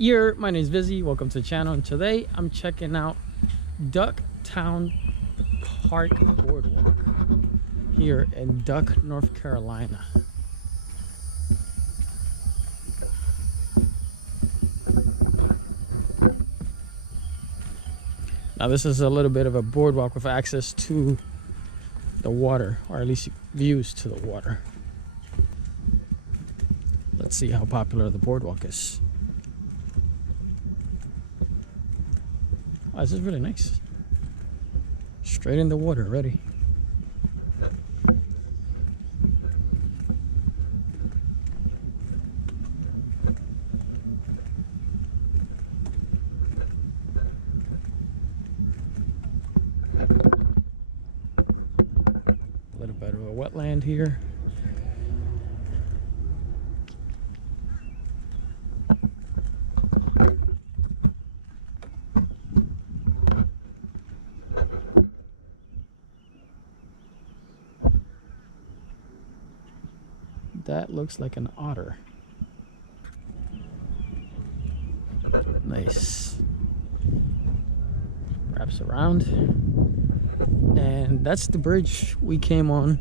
My name is Vizzy. Welcome to the channel, and today I'm checking out Ducktown Park Boardwalk here in Duck, North Carolina. Now this is a little bit of a boardwalk with access to the water, or at least views to the water. Let's see how popular the boardwalk is. Oh, this is really nice. Straight in the water already. A little bit of a wetland here. That looks like an otter. Nice. Wraps around. And that's the bridge we came on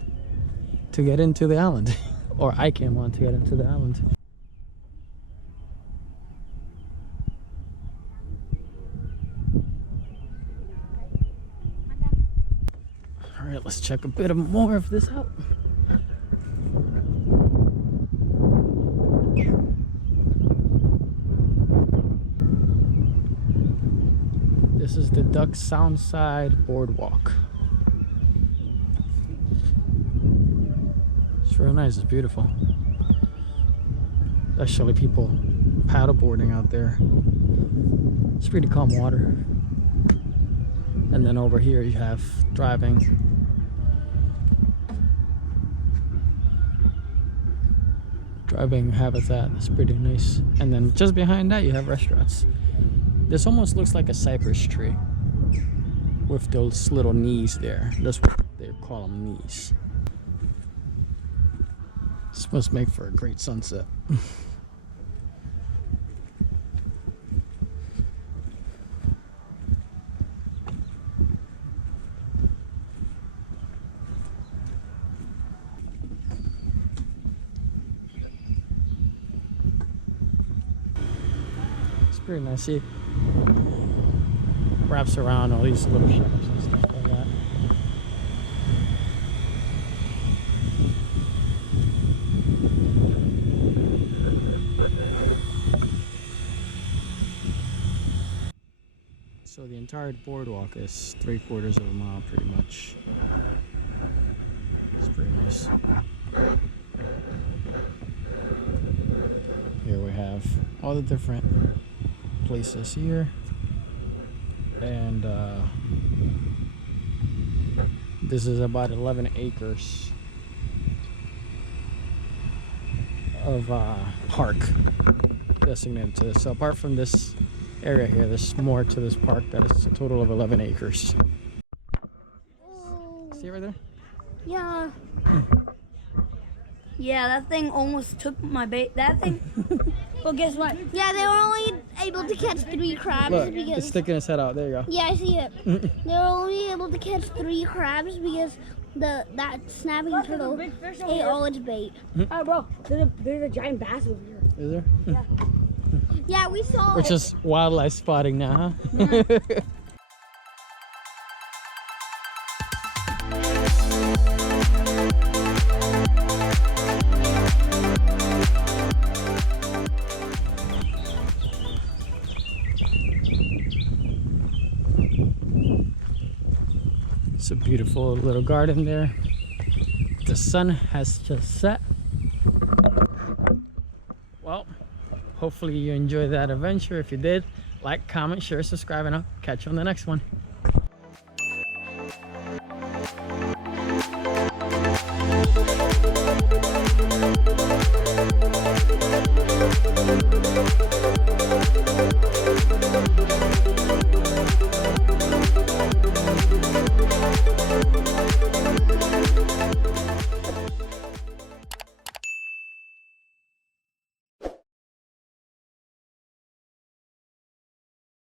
to get into the island. Or I came on to get into the island. Alright, let's check a bit more of this out. This is the Duck Soundside Boardwalk. It's real nice, it's beautiful. Especially people paddleboarding out there. It's pretty calm water. And then over here you have driving habitat. It's pretty nice. And then just behind that you have restaurants. This almost looks like a cypress tree with those little knees there. That's what they call them, knees. This must make for a great sunset. It's pretty nice. See, wraps around all these little shops and stuff like that. So the entire boardwalk is 3/4 of a mile pretty much. It's pretty nice. Here we have all the different places here. And this is about 11 acres of park designated to this. So apart from this area here, there's more to this park. That is a total of 11 acres. See it right there? Yeah. Yeah, that thing almost took my bait. That thing. Well, guess what? Yeah, they were only able to catch 3 crabs. Look, because it's sticking its head out. There you go. Yeah, I see it. They were only able to catch 3 crabs because that snapping turtle ate all its bait. Oh, bro, there's a giant bass over here. Is there? Yeah. Yeah, we saw We're it. just wildlife spotting now, huh? Yeah. It's a beautiful little garden there. The sun has just set. Well, hopefully you enjoyed that adventure. If you did, like, comment, share, subscribe, and I'll catch you on the next one.